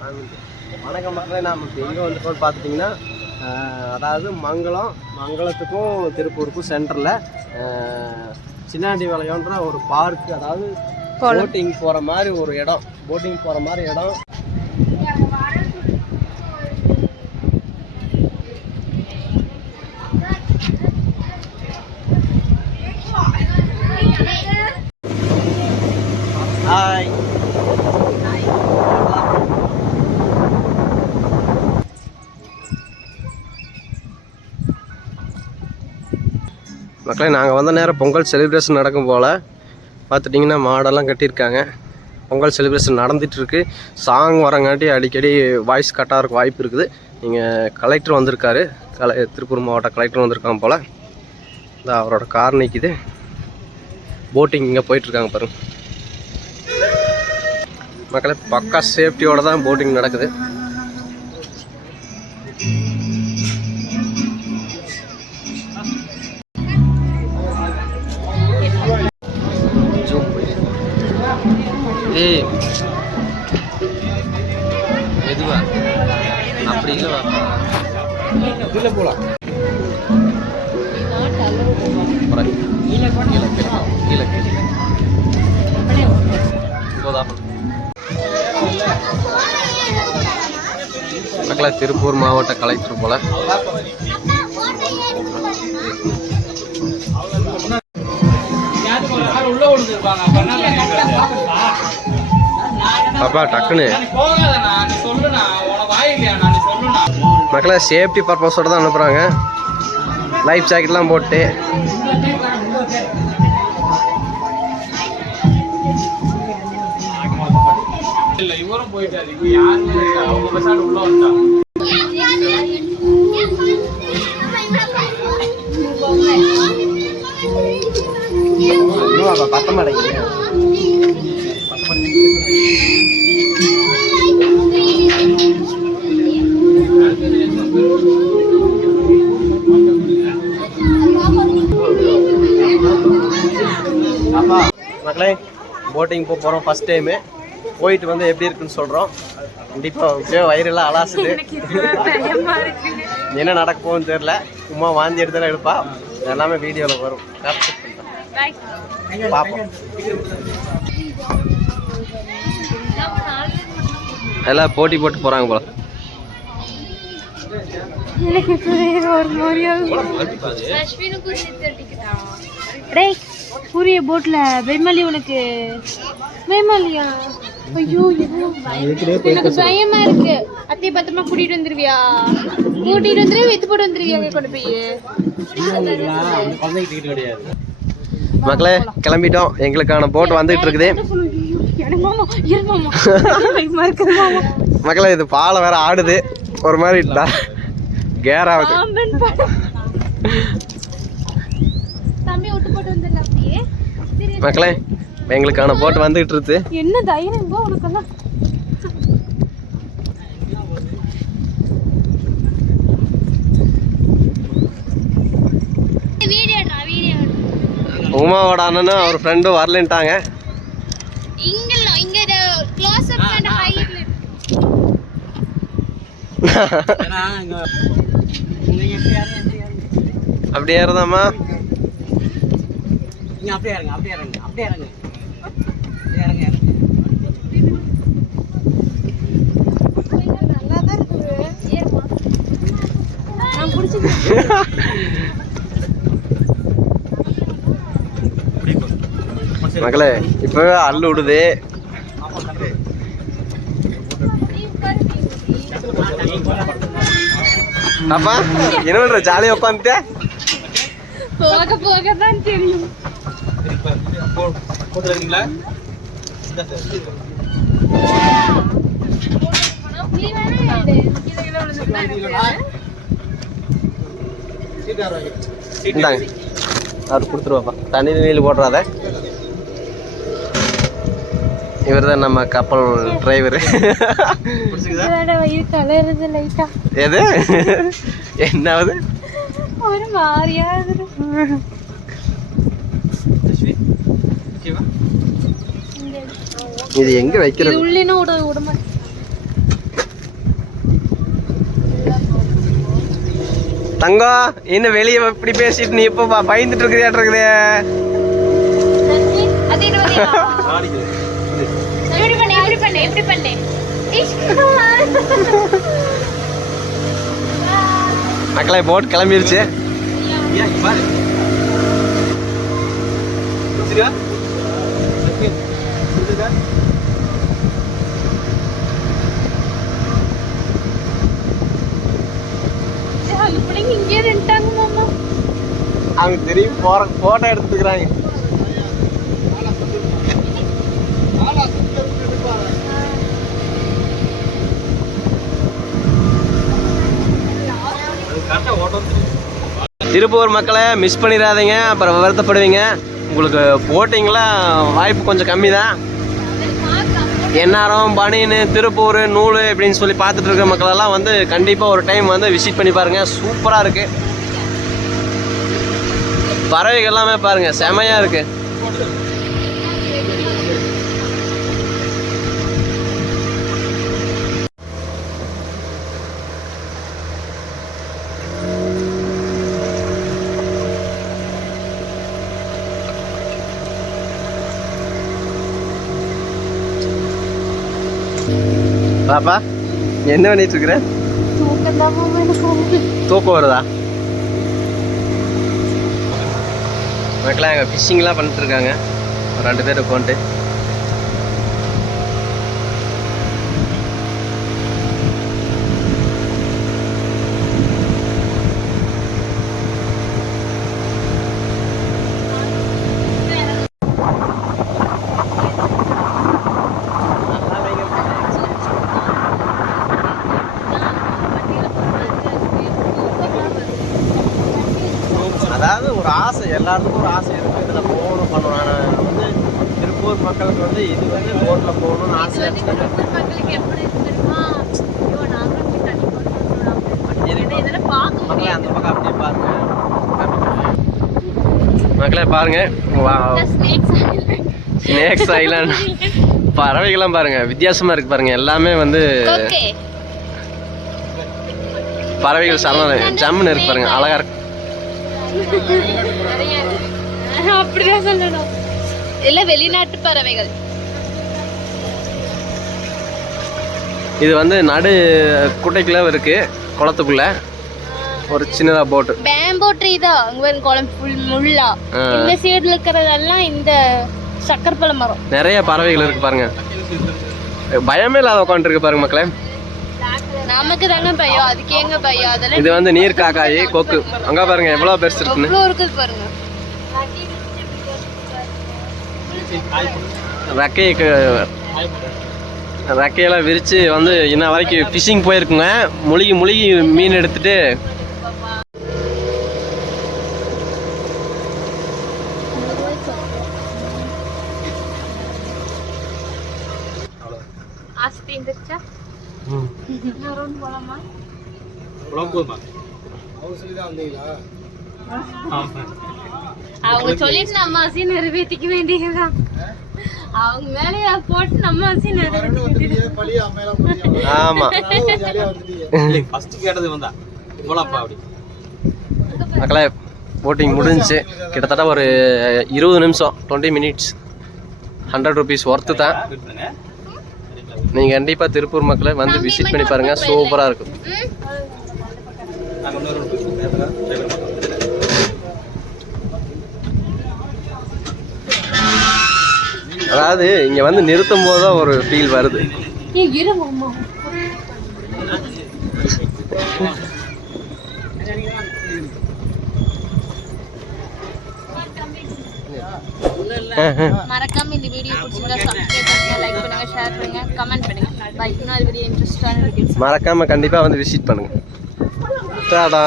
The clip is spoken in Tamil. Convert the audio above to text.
வணக்கம் மக்களே, நாம் இப்போ எங்கே வந்துட்டோம்னு பார்த்துட்டிங்கன்னா, அதாவது மங்களத்துக்கும் திருப்பூருக்கும் சென்டரில் சின்னாண்டி வளையம்ன்ற ஒரு பார்க்கு, அதாவது போட்டிங் போகிற மாதிரி ஒரு இடம். ஹாய் மக்களே, நாங்கள் வந்த நேரம் பொங்கல் செலிப்ரேஷன் நடக்கும் போல் பார்த்துட்டிங்கன்னா மாடெல்லாம் கட்டியிருக்காங்க. பொங்கல் செலிப்ரேஷன் நடந்துகிட்ருக்கு. சாங் வரங்காட்டி அடிக்கடி வாய்ஸ் கட்டாக இருக்க வாய்ப்பு இருக்குது. நீங்கள் கலெக்டர் வந்திருக்காரு, திருப்பூர் மாவட்ட கலெக்டர் வந்திருக்காங்க போல். இந்த அவரோட கார் நிற்கிது. போட்டிங் இங்கே போயிட்டுருக்காங்க பாருங்கள் மக்களே. பக்கா சேஃப்டியோடு தான் போட்டிங் நடக்குது. மெதுவா அப்படி இல்லை, இதில் போகலாம். மக்களே, திருப்பூர் மாவட்ட கலெக்டர் போல. பாப்பா டக்குன்னு மக்களே சேஃப்டி பர்பஸோடு தான் அனுப்புகிறாங்க. லைஃப் ஜாக்கெட்லாம் போட்டு இவரும் போயிட்டாரு. இப்போ யாருமே அவங்க பசங்க உள்ள வந்துட்டாங்க. பத்த மாட்டேங்குது. மக்களே, போட்டிங் போகிறோம். ஃபஸ்ட் டைமு போயிட்டு வந்து எப்படி இருக்குன்னு சொல்கிறோம். கண்டிப்பாக அப்படியே வயிறெல்லாம் அலாசுது. என்ன நடக்க போகுதுன்னு தெரில. சும்மா வாந்தி எடுத்தாலும் எடுப்பா. எல்லாமே வீடியோவில் வரும். பார்ப்போம். எல்லாம் போட்டி போட்டு போகிறாங்க போல. பூரிய போட்ல வெம்மாலி உனக்கு வெம்மாலியா? ஐயோ எனக்கு பயமா இருக்கு. அத்தையை பத்திரமா கூட்டிட்டு வந்துருவியா? வெத்து போட்டு வந்துருவியா கொண்டு போய்? மக்களே கிளம்பிட்டோம். எங்களுக்கான போட் வந்துட்டு இருக்குது. மக்களே, இது பாலை வேற ஆடுது. ஒரு மாதிரி கேர் ஆகுது. மக்களே, எங்களுக்கான போட் வந்துகிட்டு இருக்கு. என்ன தைரியம் உனக்கெல்லாம்? உமாவோட அண்ணனும் அவர் ஃப்ரெண்டும் வரலன்ட்டாங்க. அப்படியே ஏறதாமா? மக்களே, இப்பவே அள்ளு விடுது. அப்பா என்ன பண்ற? ஜாலியா உட்காந்துட்டு போக தான் தெரியும். அது கொடுத்துருவாப்பா. தண்ணி நீళ్ళు போடுறாத. இவர் தான் நம்ம கப்பல் டிரைவர். எது என்னாவது ஒரு மாதிரியா இது எங்க வைக்கிறது? உள்ளேனா விட மாட்டேன். தங்கம் இன்னும் வெளியே இப்படி பேசிட்டு நீ இப்போ பயந்துட்டு இருக்கிறியாட்டு இருக்குதே. அது இருவதியா எப்படி பண்ணு மக்களே போட் கிளம்பிருச்சு. இங்கே ரெண்டாங்க மாமா. அவங்க தெரியும் போட்டோ எடுத்துக்கிறாங்க. திருப்பூர் மக்களை மிஸ் பண்ணிடாதீங்க, அப்புறம் வருத்தப்படுவீங்க. உங்களுக்கு போட்டிங்கெலாம் வாய்ப்பு கொஞ்சம் கம்மி தான். எந்நேரம் பனின்னு திருப்பூர் நூல் இப்படின்னு சொல்லி பார்த்துட்டு இருக்க மக்களெல்லாம் வந்து கண்டிப்பாக ஒரு டைம் வந்து விசிட் பண்ணி பாருங்கள். சூப்பராக இருக்குது. பறவைகள் எல்லாமே பாருங்கள், செமையாக இருக்குது. பாப்பா என்ன பண்ணிட்டு இருக்கிற? தூக்கம் வருதா? மக்களே அங்கே ஃபிஷ்ஷிங்லாம் பண்ணிட்டு இருக்காங்க. ஒரு 2 பேர் உட்காந்துட்டு. அதாவது ஒரு ஆசை, எல்லாத்துக்கும் ஒரு ஆசை இருக்குது, இதில் போகணும் பண்ணணும். ஆனால் வந்து திருப்பூர் மக்களுக்கு வந்து இது வந்து போட்டில் போகணும்னு ஆசை இருக்குது. மக்களே அந்த பக்கம் அப்படியே பாருங்க. மக்களே பாருங்க, ஸ்னேக்ஸ் ஐலாண்ட் பறவைகள்லாம் பாருங்க, வித்தியாசமா இருக்கு பாருங்க. எல்லாமே வந்து பறவைகள் சரணம் ஜம்முன்னு இருக்கு பாருங்க, அழகா இருக்கு. அப்படிதான் சொல்லணும். இல்ல வெளிநாட்டு பறவைகள். இது வந்து நடு குட்டைக்குள்ள இருக்கு, குளத்துக்குள்ள ஒரு சின்னதா போட்டு. பேம்போ ட்ரீ தான் அங்க வரும், குளம் ஃபுல் முள்ளா. இந்த சைடுல இருக்கிறதெல்லாம் இந்த சக்கரப்பழ மரம். நிறைய பறவைகள் இருக்கு பாருங்க, பயமே இல்லாத உட்காந்துட்டு இருக்கு பாருங்க மக்களே. நமக்கு தாங்க பயம், அதுக்கு எங்க பயம்? அதெல்லாம் இது வந்து நீர் காக்காயி கொக்கு. அங்க பாருங்க எவ்வளவு பெருசு இருக்குன்னு. எவ்வளவு இருக்குது பாருங்க. ரெக்கையெல்லாம் விரிச்சு வந்து இன்ன வரைக்கும் ஃபிஷிங் போயிருக்குங்க. முழுகி மீன் எடுத்துட்டு அவங்க சொல்லிட்டு நம்ம ஆசையை நிறைவேற்றிக்க வேண்டியதுதான். அவங்க மேலே போட்டு நம்ம ஆசையை நிறைவேற்றிக்க. ஆமா மக்களே போட்டிங் முடிஞ்சிச்சு. கிட்டத்தட்ட ஒரு 20 நிமிஷம் 20 மினிட்ஸ் 100 rupees ஒர்த்து தான். நீங்கள் கண்டிப்பாக திருப்பூர் மக்களை வந்து விசிட் பண்ணி பாருங்கள், சூப்பராக இருக்கும். அதாவது இங்கே வந்து நிறுத்தும் போது தான் ஒரு ஃபீல் வருது. மறக்காம இந்த வீடியோ பிடிச்சிருந்தா சப்ஸ்கிரைப் பண்ணுங்க, லைக் பண்ணுங்க, ஷேர் பண்ணுங்க, கமெண்ட் பண்ணுங்க. பை. இன்னொரு வீடியோ இன்ட்ரெஸ்டான வீடியோஸ் மறக்காம கண்டிப்பா வந்து விசிட் பண்ணுங்க. டாடா.